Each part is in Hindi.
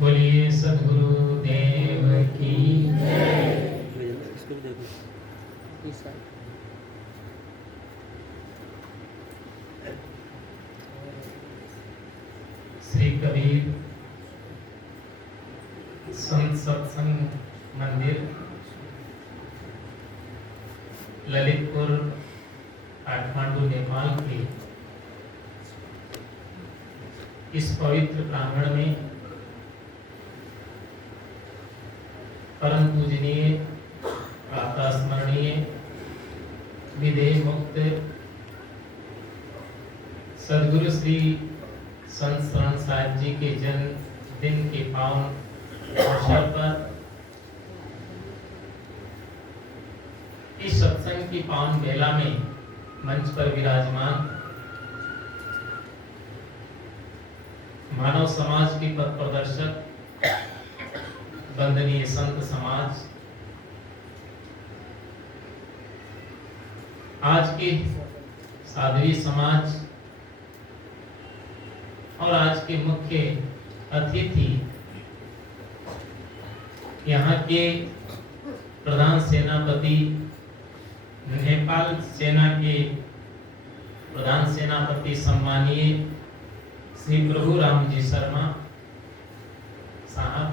बोलिए सद्गुरु देव की श्री कबीर संत सत्संग मंदिर ललितपुर काठमांडू नेपाल के इस पवित्र प्रांगण में परम पूजनीय प्रातः स्मरणीय विदेह मुक्त सद्गुरु श्री संत शरण साहिब जी के जन्मदिन के पावन अवसर पर इस सत्संग की पावन बेला में मंच पर विराजमान मानव समाज के पथ प्रदर्शक वंदनीय संत समाज, आज के साध्वी समाज और आज के मुख्य अतिथि यहाँ के प्रधान सेनापति, नेपाल सेना के प्रधान सेनापति सम्मानीय श्री प्रभु राम जी शर्मा साहब,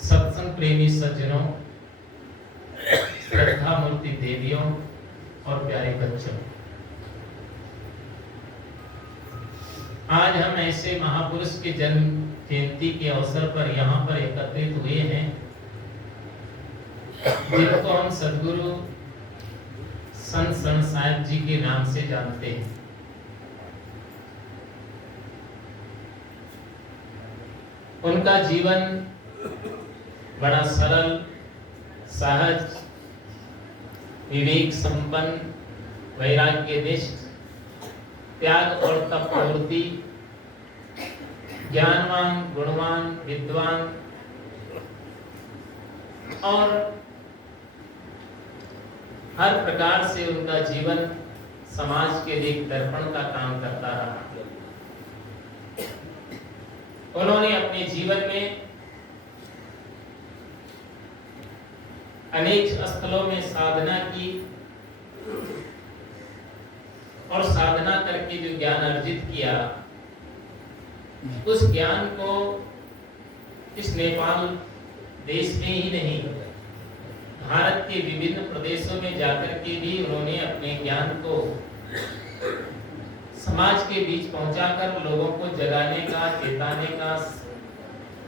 सत्संग प्रेमी सज्जनों, श्रद्धा मूर्ति देवियों और प्यारे बच्चों, आज हम ऐसे महापुरुष के जन्म जयंती के अवसर पर यहाँ पर एकत्रित हुए हैं जिनको हम सद्गुरु संत शरण साहिब जी के नाम से जानते हैं। उनका जीवन बड़ा सरल, सहज, विवेक संपन्न, वैराग्यनिष्ठ, त्याग और तपपूर्ति, ज्ञानवान, गुणवान, विद्वान और हर प्रकार से उनका जीवन समाज के लिए दर्पण का काम करता रहा। उन्होंने अपने जीवन में अनेक स्थलों में साधना की और साधना करके जो ज्ञान अर्जित किया, उस ज्ञान को इस नेपाल देश में ही नहीं, भारत के विभिन्न प्रदेशों में जाकर के भी उन्होंने अपने ज्ञान को समाज के बीच पहुंचाकर लोगों को जगाने का, चेताने का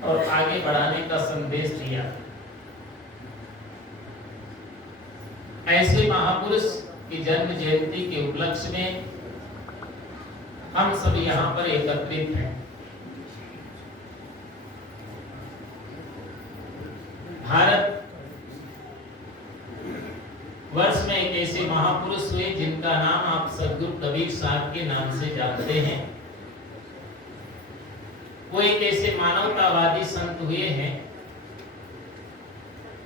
और आगे बढ़ाने का संदेश दिया। ऐसे महापुरुष की जन्म जयंती के उपलक्ष्य में हम सब यहाँ पर एकत्रित हैं। भारत वर्ष में एक ऐसे महापुरुष हुए जिनका नाम आप सद्गुरु कबीर साहब के नाम से जानते हैं। वो एक ऐसे मानवतावादी संत हुए हैं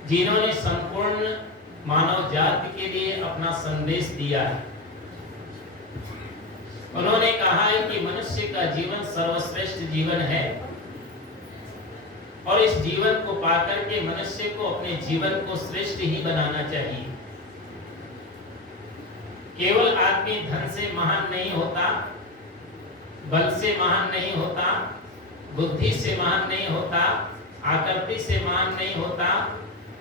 जिन्होंने संपूर्ण मानव जाति के लिए अपना संदेश दिया है। उन्होंने कहा है कि मनुष्य का जीवन सर्वश्रेष्ठ जीवन है और इस जीवन को पाकर के मनुष्य को अपने जीवन को श्रेष्ठ ही बनाना चाहिए। केवल आदमी धन से महान नहीं होता, बल से महान नहीं होता, बुद्धि से महान नहीं होता, आकृति से महान नहीं होता,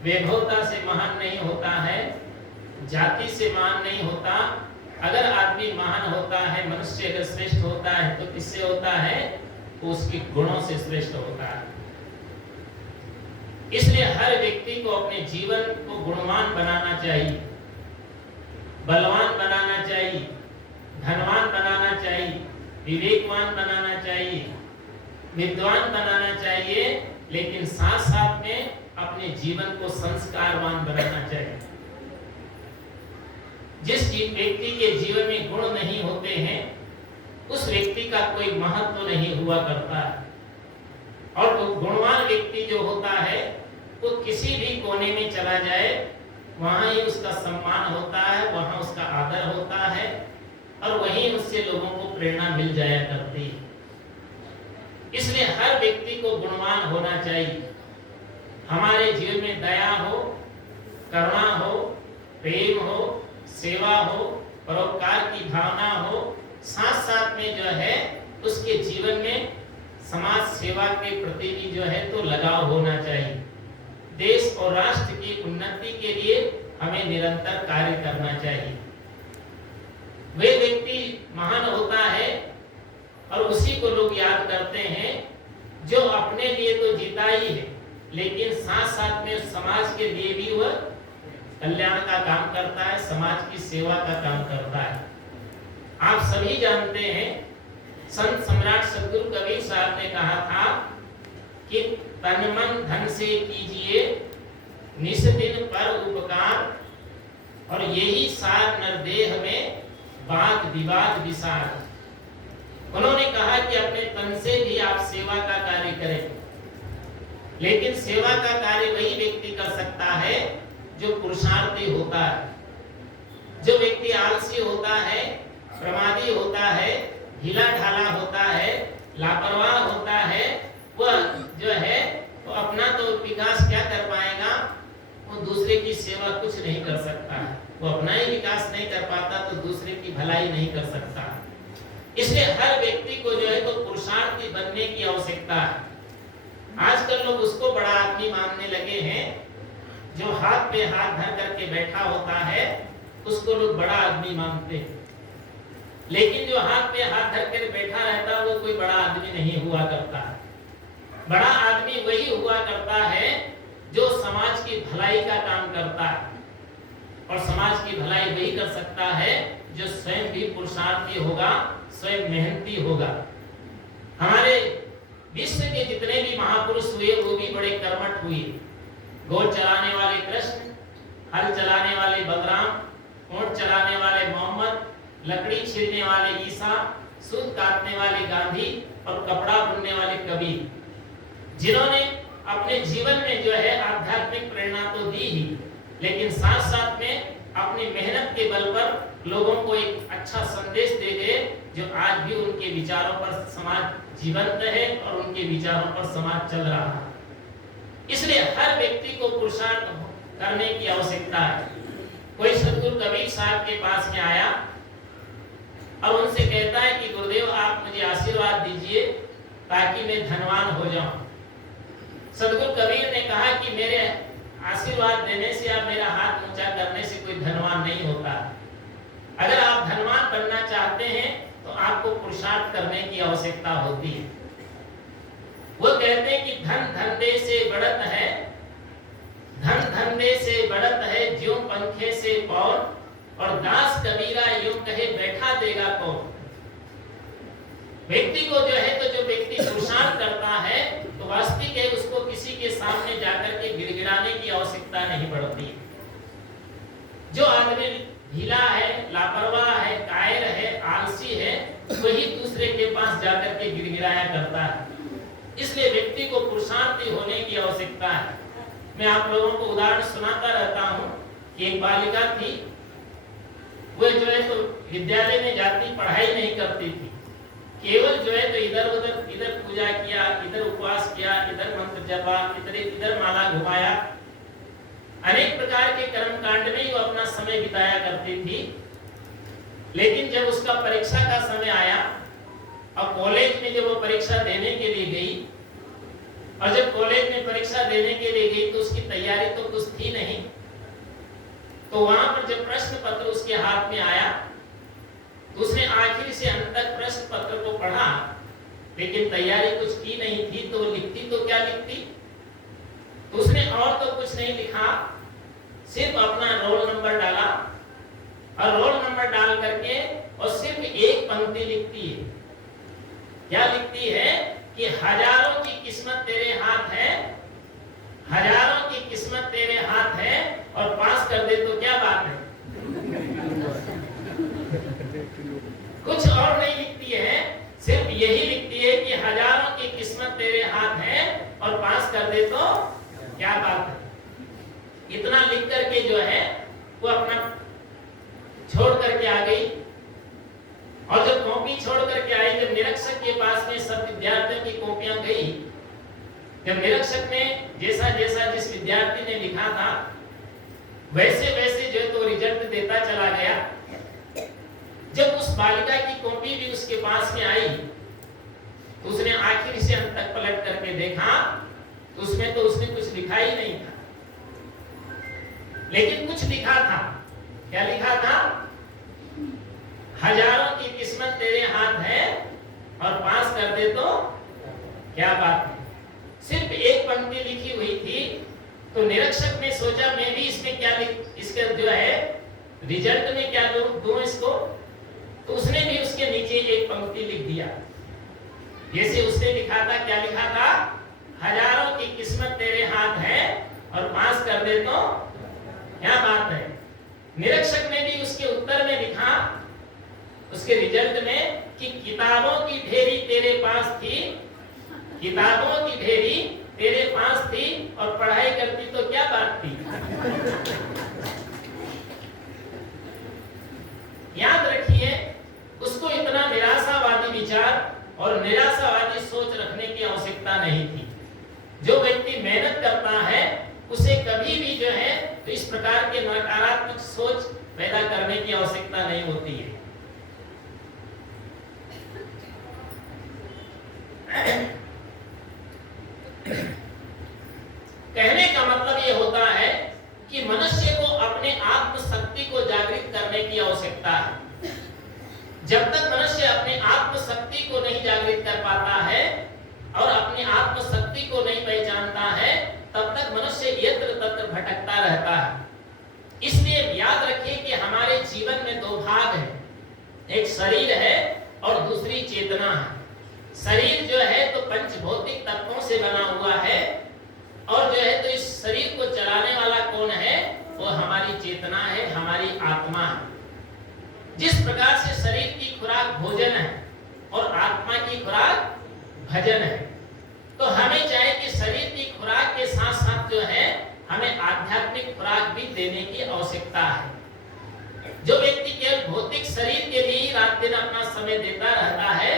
वैभवता से महान नहीं होता है, जाति से महान नहीं होता। अगर आदमी महान होता है, मनुष्य अगर श्रेष्ठ होता है तो किससे होता है? तो उसके गुणों से श्रेष्ठ होता है। इसलिए हर व्यक्ति को अपने जीवन को गुणवान बनाना चाहिए, बलवान बनाना चाहिए, धनवान बनाना चाहिए, विवेकवान बनाना चाहिए, विद्वान बनाना चाहिए, लेकिन साथ साथ में अपने जीवन को संस्कारवान बनाना चाहिए। जिस व्यक्ति के जीवन में गुण नहीं होते हैं, उस व्यक्ति का कोई महत्व नहीं हुआ करता। और वो गुणवान व्यक्ति जो होता है वो किसी भी कोने में चला जाए, वहां ही उसका सम्मान होता है, वहां उसका आदर होता है, और वहीं उससे लोगों को प्रेरणा मिल जाया करती है। इसलिए हर व्यक्ति को गुणवान होना चाहिए। हमारे जीवन में दया हो, करुणा हो, प्रेम हो, सेवा हो, परोपकार की भावना हो, साथ साथ में जो है उसके जीवन में समाज सेवा के प्रति भी जो है तो लगाव होना चाहिए। देश और राष्ट्र की उन्नति के लिए हमें निरंतर कार्य करना चाहिए। वे व्यक्ति महान होता है और उसी को लोग याद करते हैं जो अपने लिए तो जीता ही है, लेकिन साथ साथ में समाज के लिए भी वह कल्याण का काम करता है, समाज की सेवा का काम करता है। आप सभी जानते हैं संत सम्राट सद्गुरु कबीर साहब ने कहा था कि तन मन धन से कीजिए निस दिन पर उपकार, और यही सार नरदेह में वाद विवाद विसार। उन्होंने कहा कि अपने तन से भी आप सेवा का कार्य करें, लेकिन सेवा का कार्य वही व्यक्ति कर सकता है जो पुरुषार्थी होता है। जो व्यक्ति आलसी होता है, प्रमादी होता है, ढीला ढाला होता है, लापरवाह होता है, वह जो है वो अपना तो विकास क्या कर पाएगा, वो दूसरे की सेवा कुछ नहीं कर सकता है। वो अपना ही विकास नहीं कर पाता तो दूसरे की भलाई नहीं कर सकता। इसलिए हर व्यक्ति को जो है तो पुरुषार्थी बनने की आवश्यकता है। आजकल लोग उसको बड़ा आदमी मानने लगे हैं जो हाथ पे हाथ धर करके बैठा होता है, उसको लोग बड़ा आदमी मानते हैं। लेकिन जो हाथ पे हाथ धर कर बैठा रहता है वो कोई बड़ा आदमी नहीं हुआ करता है। बड़ा आदमी वही हुआ करता है जो समाज की भलाई का काम करता है, और समाज की भलाई वही कर सकता है जो स्वयं भी पुरुषार्थी होगा, स्वयं मेहनती होगा। हमारे विश्व के जितने भी महापुरुष हुए वो भी बड़े कर्मठ हुए। गोद चलाने वाले कृष्ण, हल चलाने वाले बलराम, ऊंट चलाने वाले मोहम्मद, लकड़ी छीलने वाले ईसा, सूत काटने वाले गांधी और कपड़ा बुनने वाले कबीर, जिन्होंने अपने जीवन में जो है आध्यात्मिक प्रेरणा तो दी ही, लेकिन साथ साथ में अपनी मेहनत के बल पर लोगों को एक अच्छा संदेश दे गए, जो आज भी उनके विचारों पर समाज जीवंत है और उनके विचारों पर समाज चल रहा है। इसलिए हर व्यक्ति को पुरुषार्थ करने की आवश्यकता है। कोई सद्गुरु कबीर साहब के पास में आया और उनसे कहता है कि गुरुदेव आप मुझे आशीर्वाद दीजिए ताकि मैं धनवान हो जाऊं। सद्गुरु कबीर ने कहा कि मेरे आशीर्वाद देने से या मेरा हाथ ऊंचा करने से कोई धनवान नहीं होता। अगर आप धनवान बनना चाहते हैं तो आपको पुरुषार्थ करने की आवश्यकता होती है। वो कहते हैं कि धन धंधे से बढ़त है, धन धंधे से बढ़त है, ज्यों पंखे से पौर, और दास कबीरा यूं कहे बैठा देगा कौन। व्यक्ति को जो है तो जो व्यक्ति पुरुषार्थ करता है तो वास्तविक है उसको किसी के सामने जाकर के गिड़गिड़ाने की आवश्यकता नहीं पड़ती। जो आदमी ढीला है, लापरवाह है, कायर है, आलसी है, वही दूसरे के पास जाकर के गिड़गिड़ाया करता है। इसलिए व्यक्ति को पुरुषार्थी होने की आवश्यकता है। मैं आप लोगों को उदाहरण सुनाता रहता हूँ कि एक बालिका थी, वो जो है तो विद्यालय में जाती, पढ़ाई नहीं करती थी, केवल जो है तो इधर उधर, इधर पूजा किया, इधर उपवास किया, इधर मंत्र जपा, इधर माला घुमाया, अनेक प्रकार के कर्म कांड में वो अपना समय बिताया करती थी। लेकिन जब उसका परीक्षा का समय आया और कॉलेज में जब वो परीक्षा देने के लिए गई, और जब कॉलेज में परीक्षा देने के लिए गई तो उसकी तैयारी तो कुछ थी नहीं। तो वहां पर जब प्रश्न पत्र उसके हाथ में आया तो उसने आखिर से अंत तक प्रश्न पत्र को पढ़ा, लेकिन तैयारी कुछ की नहीं थी। तो लिखती तो क्या लिखती, तो उसने और तो कुछ नहीं लिखा, सिर्फ अपना रोल नंबर डाला, और रोल नंबर डाल करके और सिर्फ एक पंक्ति लिखती है। क्या लिखती है कि हजारों की किस्मत तेरे हाथ है, हजारों की किस्मत तेरे हाथ है, और पास कर दे तो क्या बात है। कुछ और नहीं लिखती है, सिर्फ यही लिखती है कि हजारों की किस्मत तेरे हाथ है और पास कर दे तो क्या बात है। इतना लिख करके जो है वो अपना छोड़ करके आ गई। कॉपी छोड़ करके आई। जब निरीक्षक के पास में सब विद्यार्थियों की कॉपियां गई, जब निरीक्षक ने जैसा जैसा जिस विद्यार्थी ने लिखा था वैसे वैसे जो है तो रिजल्ट देता चला गया। जब उस बालिका की कॉपी भी उसके पास में आई तो उसने आखिर से अंत तक पलट करके देखा, उसमें तो उसने कुछ लिखा ही नहीं था, लेकिन कुछ लिखा था। क्या लिखा था? हजारों की किस्मत तेरे हाथ है और पास कर दे तो क्या बात है। सिर्फ एक पंक्ति लिखी हुई थी। तो निरीक्षक ने सोचा मैं भी इसमें क्या इसके जो है रिजल्ट में क्या दूं इसको। तो उसने भी उसके नीचे एक पंक्ति लिख दिया। जैसे उसने लिखा था, क्या लिखा था? हजारों की किस्मत तेरे हाथ है और पास कर दे तो क्या बात है। निरीक्षक ने भी उसके उत्तर में लिखा, उसके रिजल्ट में, कि किताबों की ढेरी तेरे पास थी, किताबों की ढेरी तेरे पास थी और पढ़ाई करती तो क्या बात थी। याद रखिए, उसको इतना निराशावादी विचार और निराशावादी सोच रखने की आवश्यकता नहीं थी। जो व्यक्ति मेहनत करता है उसे कभी भी जो है तो इस प्रकार के नकारात्मक सोच पैदा करने की आवश्यकता नहीं होती है। कहने का मतलब यह होता है कि मनुष्य को अपने आत्मशक्ति को जागृत करने की आवश्यकता है। जब तक मनुष्य अपने आत्मशक्ति को नहीं जागृत कर पाता है और अपनी आत्मशक्ति को नहीं पहचानता है, तब तक मनुष्य यत्र तत्र भटकता रहता है। इसलिए याद रखिए कि हमारे जीवन में दो भाग हैं, एक शरीर है और दूसरी चेतना है। शरीर जो है तो पंच भौतिक तत्वों से बना हुआ है और जो है तो इस शरीर को चलाने वाला कौन है? वो हमारी चेतना है, हमारी आत्मा है। जिस प्रकार से शरीर की खुराक भोजन है और आत्मा की खुराक भजन है, तो हमें चाहिए कि शरीर की खुराक के साथ साथ जो है हमें आध्यात्मिक खुराक भी देने की आवश्यकता है। जो व्यक्ति केवल भौतिक शरीर के लिए रात दिन अपना समय देता रहता है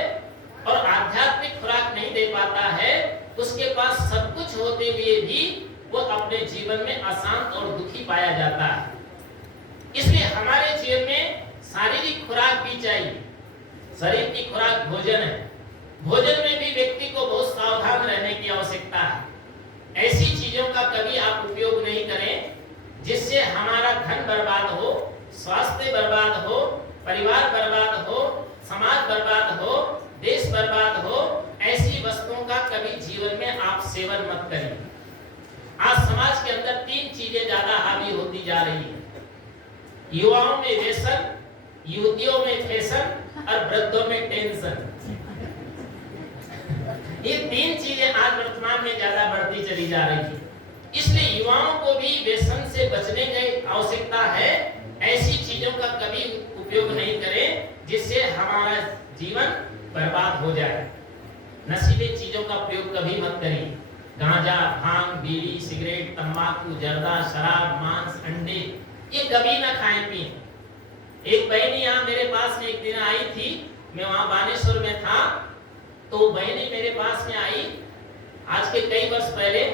और आध्यात्मिक खुराक नहीं दे पाता है, उसके पास सब कुछ होते हुए भी वो अपने जीवन में अशांत और दुखी पाया जाता है। इसलिए हमारे जीवन में शारीरिक खुराक भी चाहिए। शरीर की खुराक भोजन है। भोजन में भी व्यक्ति को बहुत सावधान रहने की आवश्यकता है। ऐसी चीजों का कभी आप उपयोग नहीं करें जिससे हमारा धन बर्बाद हो, स्वास्थ्य बर्बाद हो, परिवार बर्बाद हो, समाज बर्बाद हो, देश बर्बाद हो। ऐसी वस्तुओं का कभी जीवन में आप सेवन मत करिए। आज समाज के अंदर तीन चीजें ज्यादा हावी होती जा रही है। युवाओं में व्यसन, युवतियों में फैशन और वृद्धों में टेंशन। ये तीन चीजें आज वर्तमान में ज्यादा बढ़ती चली जा रही है। इसलिए युवाओं को भी व्यसन से बचने की आवश्यकता है। ऐसी चीजों का कभी उपयोग नहीं करें जिससे हमारा जीवन बर्बाद हो जाए। नशीले चीजों का प्रयोग कभी मत करिए। गांजा, भांग, बीड़ी, सिगरेट, तंबाकू, जर्दा, शराब, मांस, अंडे, ये कभी ना खाएं पिए। एक बहनी यहाँ मेरे पास में एक दिन आई थी, मैं वहाँ बानेश्वर में था, तो बहनी मेरे पास में आई आज के कई वर्ष पहले।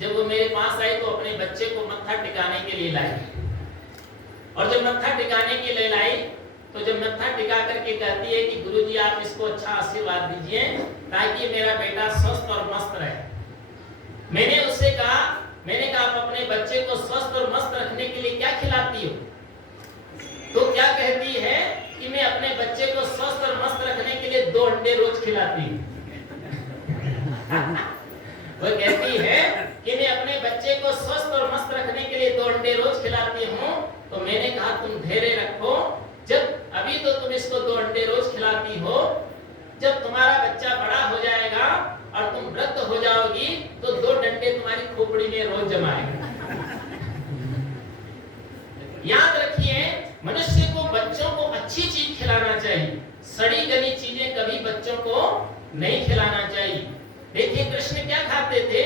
जब वो मेरे पास आई तो अपने बच्चे को मत्था टिकाने के लिए लाई, और जब मत्था टिकाने के लिए लाई तो जब मत्था टिका करके कहती है कि गुरुजी आप इसको अच्छा आशीर्वाद दीजिए ताकि मेरा बेटा स्वस्थ और मस्त रहे। मैंने उससे कहा, आप अपने बच्चे को स्वस्थ और मस्त रखने के लिए क्या खिलाती हो? तो क्या कहती है कि मैं अपने बच्चे को स्वस्थ और मस्त रखने के लिए 2 अंडे रोज खिलाती हूँ। वो कहती है कि मैं अपने बच्चे को स्वस्थ और मस्त रखने के लिए 2 अंडे रोज खिलाती हूँ। तो मैंने कहा तुम धैर्य रखो, जब अभी तो तुम इसको 2 अंडे रोज खिलाती हो, जब तुम्हारा बच्चा बड़ा हो जाएगा और तुम वृद्ध हो जाओगी तो 2 डंडे तुम्हारी खोपड़ी में रोज जमाएगा। याद रखिए, मनुष्य को बच्चों को अच्छी चीज खिलाना चाहिए। सड़ी गली चीजें कभी बच्चों को नहीं खिलाना चाहिए। देखिए कृष्ण क्या खाते थे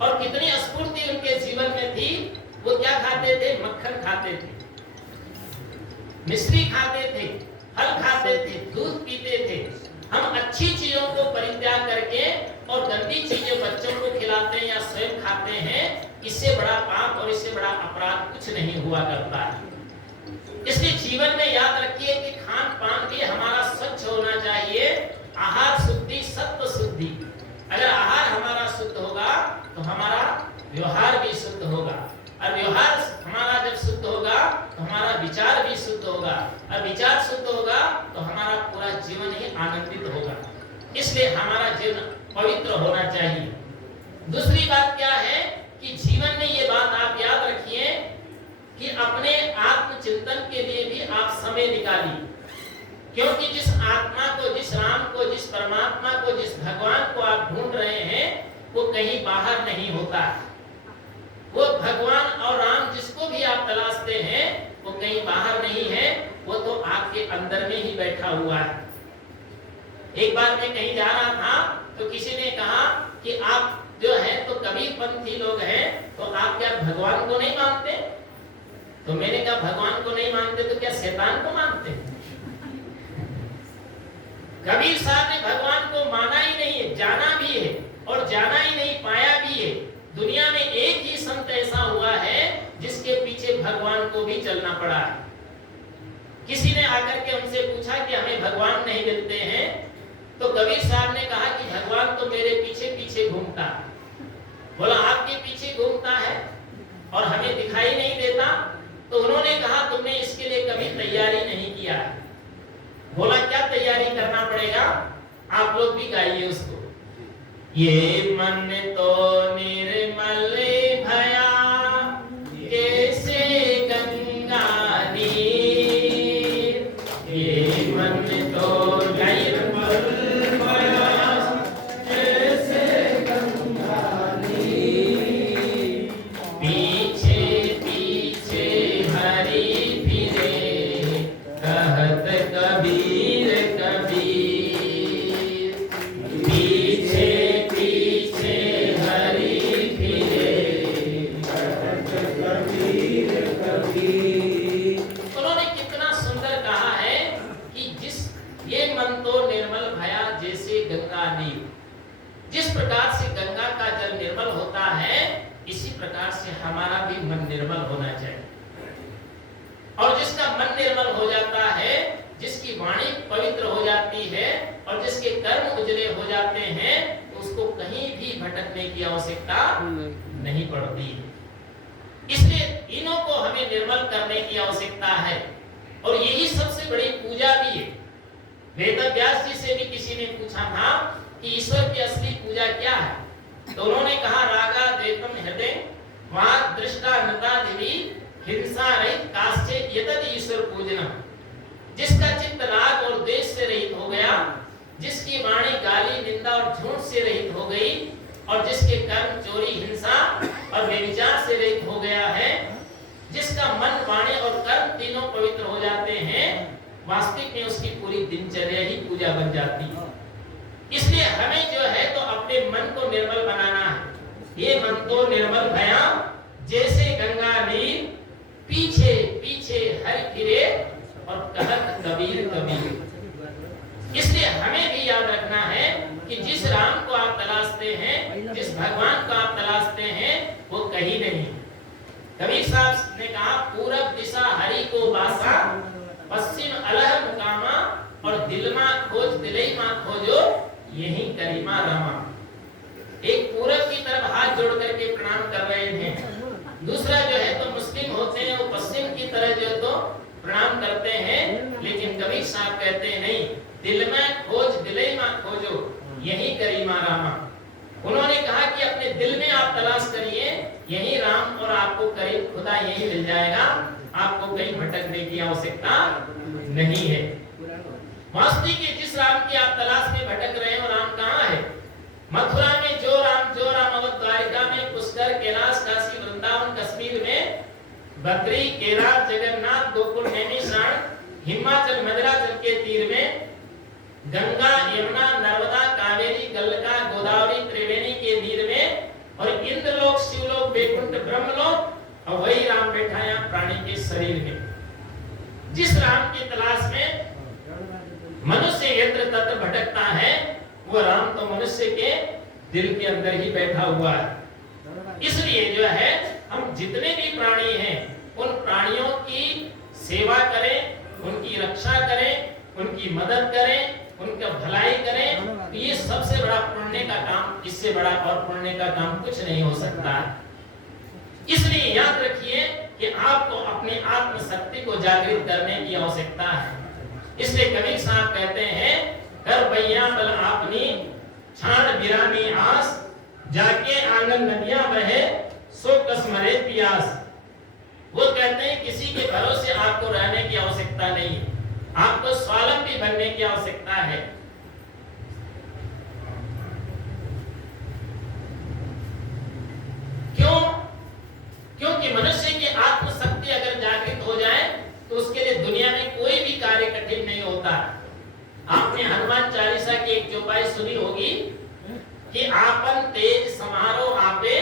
और कितनी स्फूर्ति उनके जीवन में थी। वो क्या खाते थे? मक्खन खाते थे, मिश्री खाते थे, फल खाते थे, दूध पीते थे। हम अच्छी चीजों को परित्याग करके और गंदी चीजें बच्चों को खिलाते हैं या स्वयं खाते हैं, इससे बड़ा पाप और इससे बड़ा अपराध कुछ नहीं हुआ करता है। इसलिए जीवन में याद रखिए कि खान पान भी हमारा स्वच्छ होना चाहिए। आहार शुद्धि, सत्व शुद्धि। अगर आहार हमारा शुद्ध होगा तो हमारा व्यवहार भी शुद्ध होगा, और व्यवहार हमारा जब शुद्ध होगा तो हमारा विचार भी शुद्ध होगा, और विचार शुद्ध होगा तो हमारा पूरा जीवन ही आनंदित होगा। इसलिए हमारा जीवन पवित्र होना चाहिए। दूसरी बात क्या है कि जीवन में ये बात आप याद रखिए कि अपने आत्मचिंतन के लिए भी आप समय निकालिए, क्योंकि जिस आत्मा को, जिस राम को, जिस परमात्मा को, जिस भगवान को आप ढूंढ रहे हैं वो कहीं बाहर नहीं होता। वो भगवान और राम जिसको भी आप तलाशते हैं वो कहीं बाहर नहीं है, वो तो आपके अंदर में ही बैठा हुआ है। एक बार मैं कहीं जा रहा था तो किसी ने कहा कि आप जो है तो कबीरपंथी लोग हैं, तो आप क्या भगवान को नहीं मानते? तो मैंने कहा भगवान को नहीं मानते तो क्या शैतान को मानते? कबीर साहब ने भगवान को माना ही नहीं है, जाना भी है और जाना ही नहीं, पाया भी है। दुनिया में एक ही संत ऐसा हुआ है जिसके पीछे भगवान को भी चलना पड़ा है। किसी ने आकर के हमसे पूछा कि हमें भगवान नहीं मिलते हैं, तो कबीर साहब ने कहा कि भगवान तो मेरे पीछे पीछे घूमता है। बोला आपके पीछे घूमता है और हमें दिखाई नहीं देता? तो उन्होंने कहा तुमने इसके लिए कभी तैयारी नहीं किया है। बोला क्या तैयारी करना पड़ेगा? आप लोग भी गाइए उसको। ये मन तो निर्मल भया कैसे गंगा नीर, ये मन तो निर्मल भया कैसे गंगा नीर, पीछे पीछे हरि फिरे कहत कबीर कबीर, पीछे पीछे हरि फिरे कहत कबीर कबीर। उन्होंने कितना सुंदर कहा है कि जिस ये मन तो निर्मल भया जैसे गंगा नीर। जिस प्रकार से गंगा का जल निर्मल होता है, इसी प्रकार से हमारा भी मन निर्मल होना चाहिए। और जिसका मन निर्मल हो जाता है, जिसकी वाणी पवित्र हो जाती है और जिसके कर्म उजले हो जाते हैं, तो उसको कहीं भी भटकने की आवश्यकता नहीं पड़ती। इसलिए इन्हों को हमें निर्मल करने की आवश्यकता है, और यही सबसे बड़ी पूजा भी है। वेदव्यास जी से भी किसी ने पूछा था कि ईश्वर की असली पूजा क्या है, तो उन्होंने कहा रागा द्वेषम हृदय वाग दृष्टा नता देवी हिंसा रहित काश्चे यतद ईश्वर पूजनम। जिसका चित्त राग और द्वेष से रहित हो गया, जिसकी वाणी गाली निंदा और झूठ से रहित हो गई, और जिसके कर्म चोरी हिंसा और व्यभिचार से रहित हो गया है, जिसका मन वाणी और कर्म तीनों पवित्र हो जाते हैं, वास्तविक में उसकी पूरी दिनचर्या ही पूजा बन जाती है। इसलिए हमें जो है तो अपने मन को निर्मल बनाना है। ये मन तो निर्मल भया जैसे गंगा नीर, पीछे पीछे हरि फिरे और कहत कबीर कबीर। इसलिए हमें भी याद रखना है कि जिस राम को आप तलाशते हैं, जिस भगवान को आप तलाशते हैं, वो कहीं नहीं। कबीर साहब ने कहा पूरब दिशा हरि को बासा, पश्चिम अलह मुकामा, और दिल मा खोज दिलई मा खोजो, यही करीमा रामा। एक पूरब की तरफ हाथ जोड़ करके प्रणाम कर रहे थे, दूसरा जो है तो मुस्लिम होते हैं वो पश्चिम की तरफ जो तो प्रणाम करते हैं, लेकिन कबीर साहब कहते हैं नहीं, दिल में खोज दिलई मा खोजो, यही करीमा रामा। उन्होंने कहा कि अपने दिल में आप तलाश करिए, यही राम और आपको करीब खुदा यही मिल जाएगा, आपको कहीं भटकने की आवश्यकता नहीं है। वास्तविक जिस राम की आप तलाश में भटक रहे हैं वो राम कहाँ है? मथुरा में जो राम अवध द्वारिका में पुष्कर कैलाश काशी वृंदावन कश्मीर में बद्री केदार जगन्नाथ गोकुल नैमिषारण हिमाचल मदराचल के तीर में गंगा यमुना नर्मदा कावेरी गलका गोदावरी त्रिवेणी के तीर में, और इंद्रलोक शिवलोक वैकुंठ ब्रह्मलोक, और वही राम बैठा है प्राणी के शरीर में। जिस राम की तलाश में मनुष्य यत्र तत्र भटकता है, वो राम तो मनुष्य के दिल के अंदर ही बैठा हुआ है। इसलिए जो है हम जितने भी प्राणी हैं उन प्राणियों की सेवा करें, उनकी रक्षा करें, उनकी मदद करें, उनका भलाई करें, तो ये सबसे बड़ा पुण्य का काम, इससे बड़ा और पुण्य का काम कुछ नहीं हो सकता। इसलिए याद रखिए कि आपको अपनी आत्म शक्ति को जागृत करने की आवश्यकता है। इसलिए कबीर साहब कहते हैं, कर भैया बल आपनी छाड़ बिरानी आस, जाके आंगन नदियां बहे सो कसमरे पियास। वो कहते हैं किसी के भरोसे आपको रहने की आवश्यकता नहीं है, आपको स्वावलंबी बनने की आवश्यकता है। क्यों? क्योंकि मनुष्य की आत्मशक्ति अगर जागृत हो जाए तो उसके लिए दुनिया में कोई भी कार्य कठिन नहीं होता। आपने हनुमान चालीसा की एक चौपाई सुनी होगी कि आपन तेज समारो आपे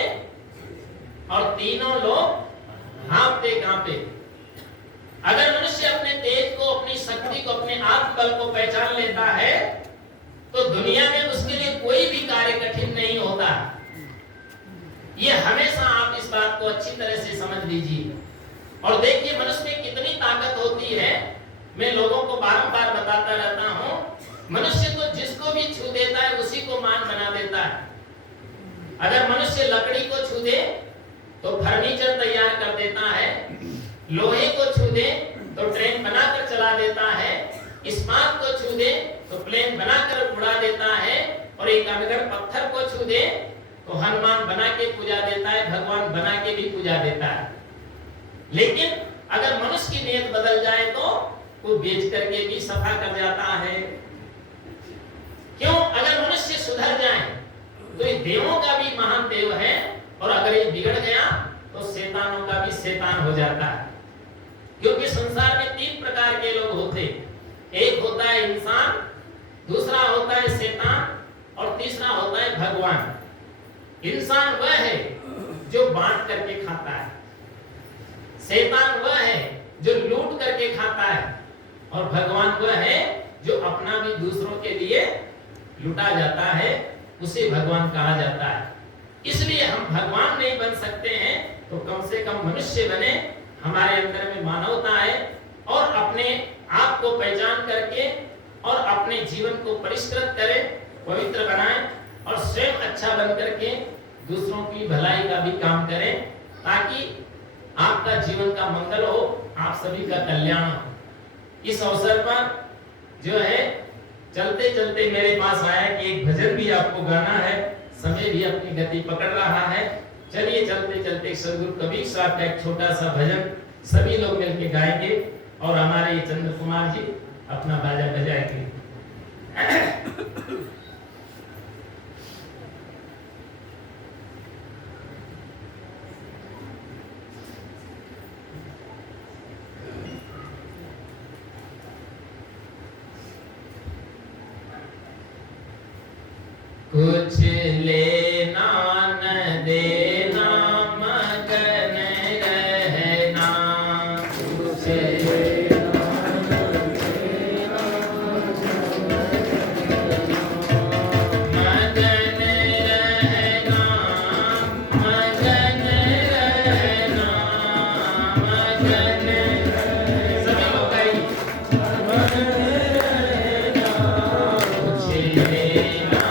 और तीनों लोग हाँफते कांपे। अगर मनुष्य अपने तेज को, अपनी शक्ति को, अपने आत्मबल को पहचान लेता है तो दुनिया में उसके लिए कोई भी कार्य कठिन नहीं होता। ये हमेशा आप इस बात को अच्छी तरह से समझ लीजिए। और देखिए मनुष्य में कितनी ताकत होती है। मैं लोगों को बारंबार बताता रहता हूँ, मनुष्य तो जिसको भी छू देता है उसी को मान बना देता है। अगर मनुष्य लकड़ी को छू दे तो फर्नीचर तैयार कर देता है, लोहे को छू दे तो ट्रेन बनाकर चला देता है, इस्पात को छू दे तो प्लेन बनाकर उड़ा देता है, और एक अनगढ़ पत्थर को छू दे तो हनुमान बना के पूजा देता है, भगवान बना के भी पूजा देता है। लेकिन अगर मनुष्य की नीयत बदल जाए तो वो बेच करके भी सफा कर जाता है। क्यों? अगर मनुष्य सुधर जाए तो ये देवों का भी महान देव है, और अगर ये बिगड़ गया तो शैतानों का भी शैतान हो जाता है। क्योंकि संसार में 3 प्रकार के लोग होते, एक होता है इंसान, दूसरा होता है शैतान, और तीसरा होता है भगवान। इंसान वह है जो बांट करके खाता है, शैतान वह है जो लूट करके खाता है, और भगवान वह है जो अपना भी दूसरों के लिए लुटा जाता है, उसे भगवान कहा जाता है। इसलिए हम भगवान नहीं बन सकते हैं तो कम से कम मनुष्य बने, हमारे अंदर में मानवता है, और अपने आप को पहचान करके और अपने जीवन को परिष्कृत करें, पवित्र बनाएं, और स्वयं अच्छा बन करके दूसरों की भलाई का भी काम करें, ताकि आपका जीवन का मंगल हो, आप सभी का कल्याण हो। इस अवसर पर जो है चलते चलते मेरे पास आया कि एक भजन भी आपको गाना है, समय भी अपनी गति पकड़ रहा है। चलिए चलते चलते सदगुरु कबीर साहब का एक छोटा सा भजन सभी लोग मिलकर गाएंगे, और हमारे चंद्र कुमार जी अपना बाजा बजाएंगे। कुछ लेना न देना मगन रहना, कुछ लेना न देना मगन रहना, मगन रहना, मगन सभी लोग गाइए। कुछ लेना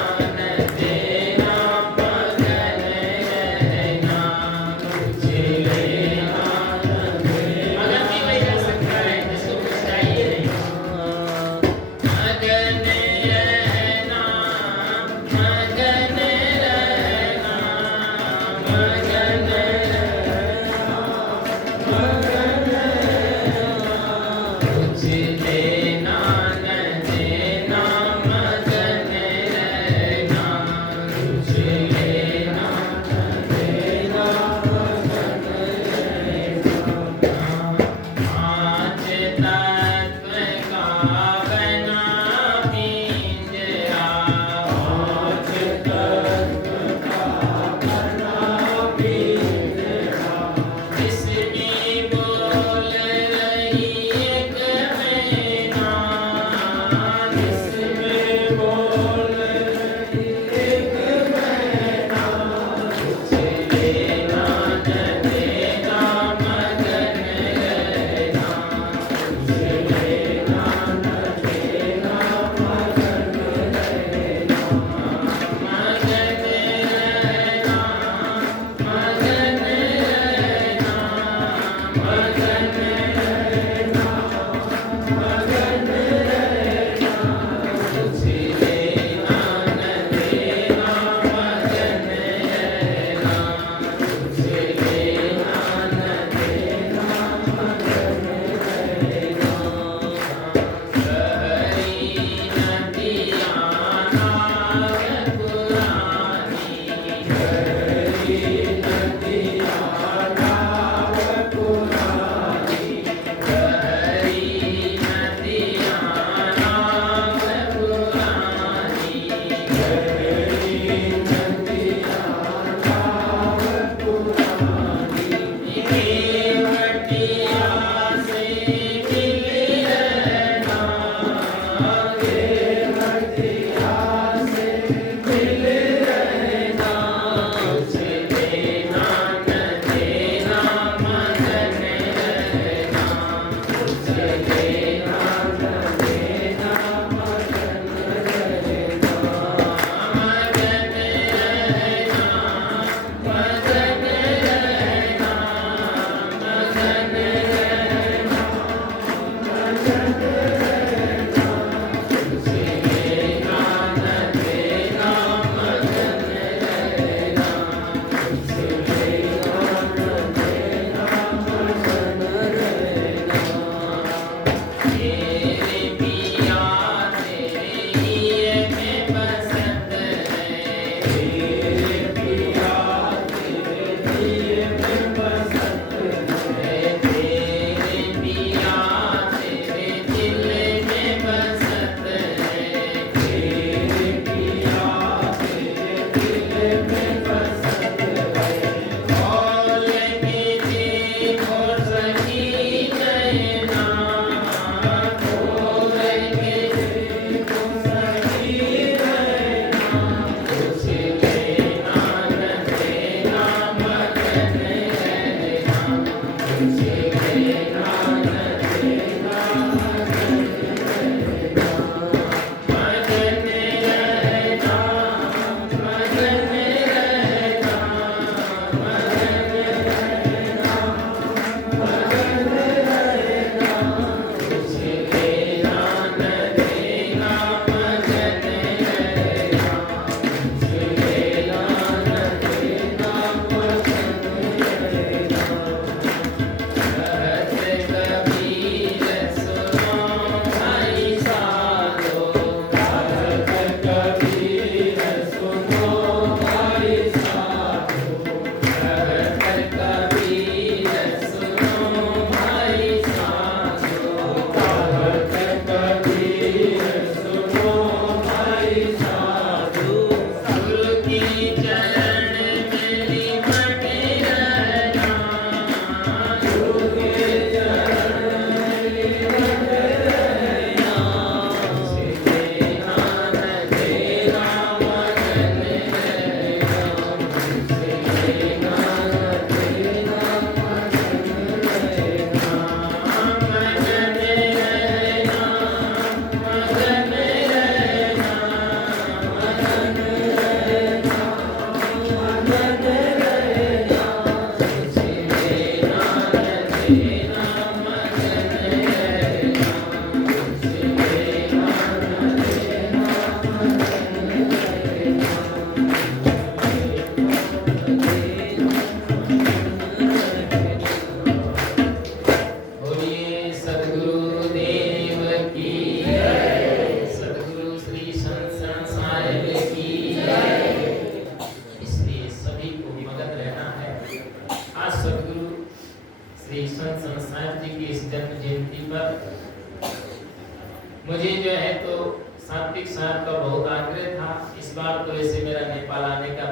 मुझे जो है तो सात्विक साहब का बहुत आग्रह था। इस बार तो वैसे मेरा नेपाल आने का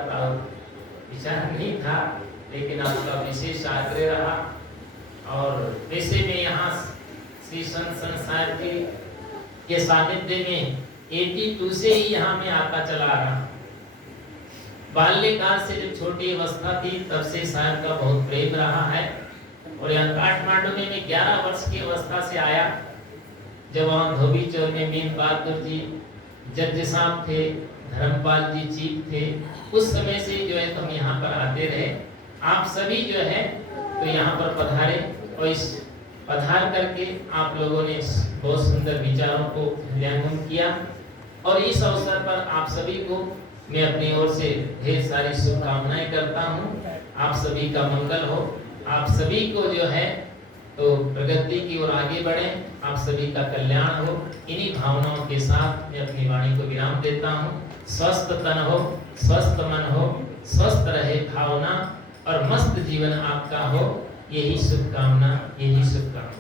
विचार नहीं था, लेकिन आपका विशेष आग्रह रहा। और वैसे मैं यहाँ श्री संत साहब जी के सानिध्य में 82 से ही यहाँ में आता चला रहा। बाल्यकाल से जब छोटी अवस्था थी तब से साहब का बहुत प्रेम रहा है। और यहाँ काठमांडू में मैं 11 वर्ष की अवस्था से आया, जब वहाँ धोबी चौर में मीर बहादुर जी जज साहब थे, धर्मपाल जी चीफ थे। उस समय से जो है तो हम यहाँ पर आते रहे। आप सभी जो है तो यहाँ पर पधारे और इस पधार करके आप लोगों ने बहुत सुंदर विचारों को मूल्यांकन किया। और इस अवसर पर आप सभी को मैं अपनी ओर से ढेर सारी शुभकामनाएं करता हूँ। आप सभी का मंगल हो, आप सभी को जो है तो प्रगति की ओर आगे बढ़े, आप सभी का कल्याण हो। इन्हीं भावनाओं के साथ मैं अपनी वाणी को विराम देता हूँ। स्वस्थ तन हो, स्वस्थ मन हो, स्वस्थ रहे भावना और मस्त जीवन आपका हो, यही शुभकामना, यही शुभकामना।